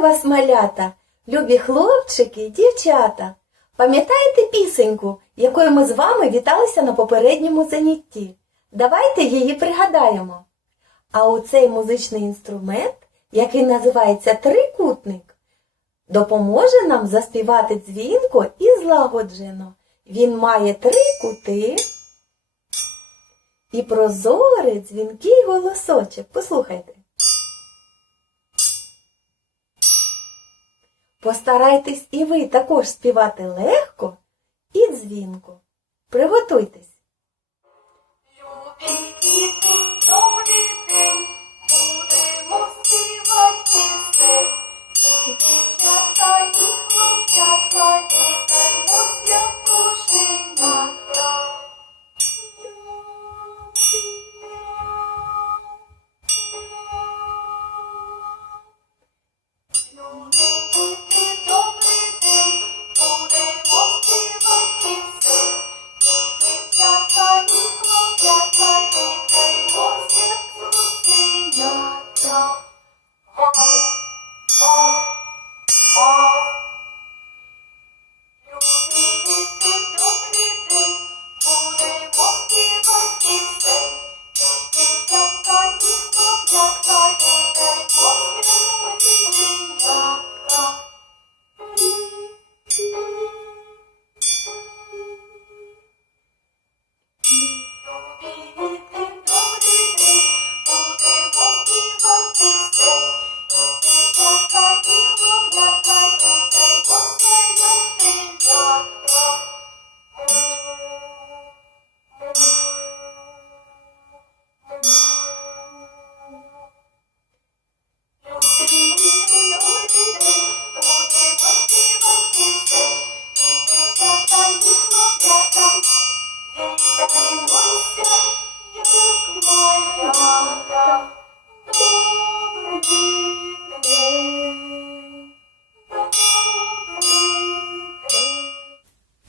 Вас, малята, любі хлопчики дівчата. Пам'ятаєте пісеньку, якою ми з вами віталися на попередньому занятті? Давайте її пригадаємо. А оцей музичний інструмент, який називається трикутник, допоможе нам заспівати дзвінко і злагоджено. Він має три кути і прозорий дзвінкий голосочок. Послухайте. Постарайтесь і ви також співати легко і дзвінко. Приготуйтесь.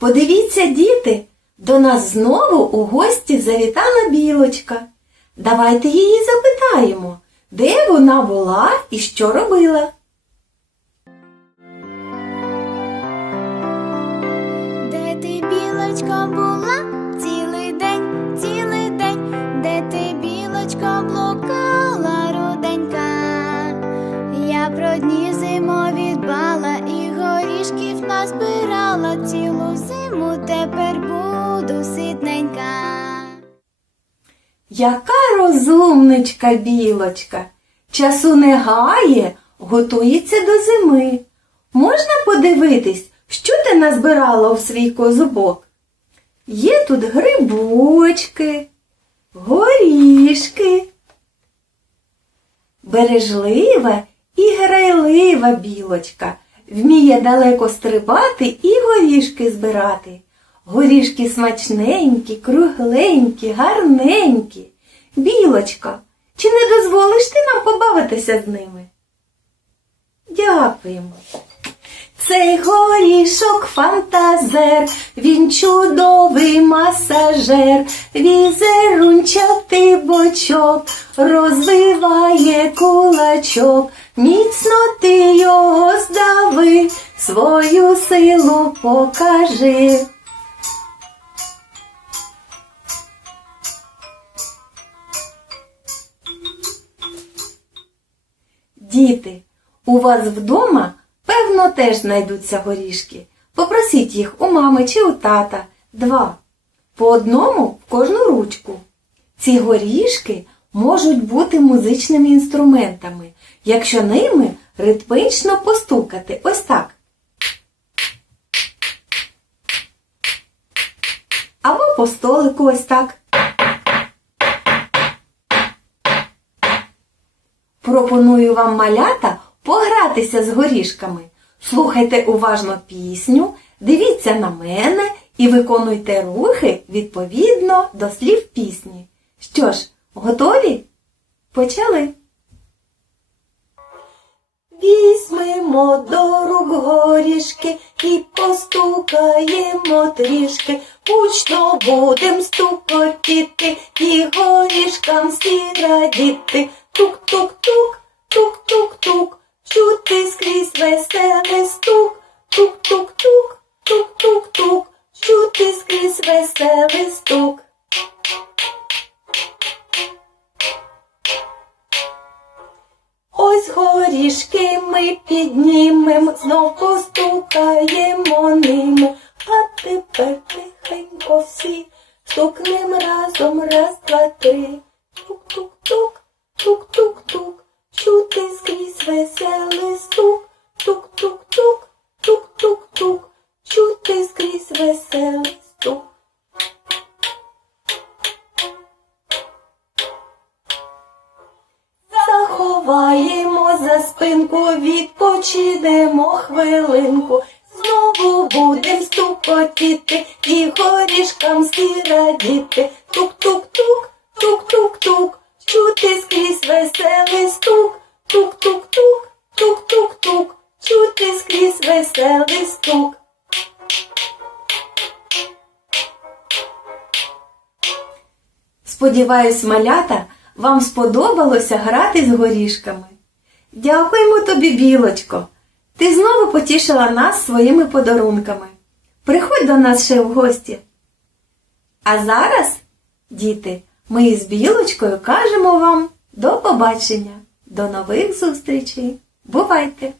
Подивіться, діти, до нас знову у гості завітала білочка. Давайте її запитаємо, де вона була і що робила. Де ти, білочко, була цілий день, цілий день, де ти, білочко, блукала руденька. Я про дні зимові дбала і горішків назбирала цілу зиму, тепер буду ситненька. Яка розумничка білочка, часу не гає, готується до зими. Можна подивитись, що ти назбирала у свій козубок? Є тут грибочки, горішки. Бережлива і грайлива білочка, вміє далеко стрибати і горішки збирати. Горішки смачненькі, кругленькі, гарненькі. Білочка, чи не дозволиш ти нам побавитися з ними? Дякуємо. Цей горішок фантазер, він чудовий масажер, візерунчатий бочок, розвиває кулачок, міцно ти його здави, свою силу покажи. Діти, у вас вдома, певно, теж знайдуться горішки. Попросіть їх у мами чи у тата два. По одному в кожну ручку. Ці горішки можуть бути музичними інструментами, якщо ними ритмично постукати. Ось так. Або по столику ось так. Пропоную вам малята погратися з горішками. Слухайте уважно пісню, дивіться на мене і виконуйте рухи відповідно до слів пісні. Що ж, готові? Почали. Візьмемо до рук горішки і постукаємо трішки. Гучно будем стукотіти і горішкам всі радіти. Тук-тук-тук, тук-тук-тук. чути скрізь веселий стук, тук-тук-тук, тук-тук-тук, чути скрізь веселий стук. Ось горішки ми піднімем, знов постукаємо ними, а тепер тихенько всі стукнем разом раз, два, три. Тук-тук-тук, тук-тук-тук, чути скрізь веселий стук, тук-тук-тук, тук-тук-тук, чути скрізь веселий стук. Заховаємо за спинку, відпочинемо хвилинку. Знову будем стукотіти і горішкам всі радіти. Тук-тук-тук, тук-тук-тук, чути скрізь веселий стук. Тук-тук-тук, тук-тук-тук, чути скрізь веселий стук. Сподіваюсь, малята, вам сподобалося грати з горішками. Дякуємо тобі, білочко. Ти знову потішила нас своїми подарунками. Приходь до нас ще в гості. А зараз, діти, ми із білочкою кажемо вам до побачення, до нових зустрічей. Бувайте!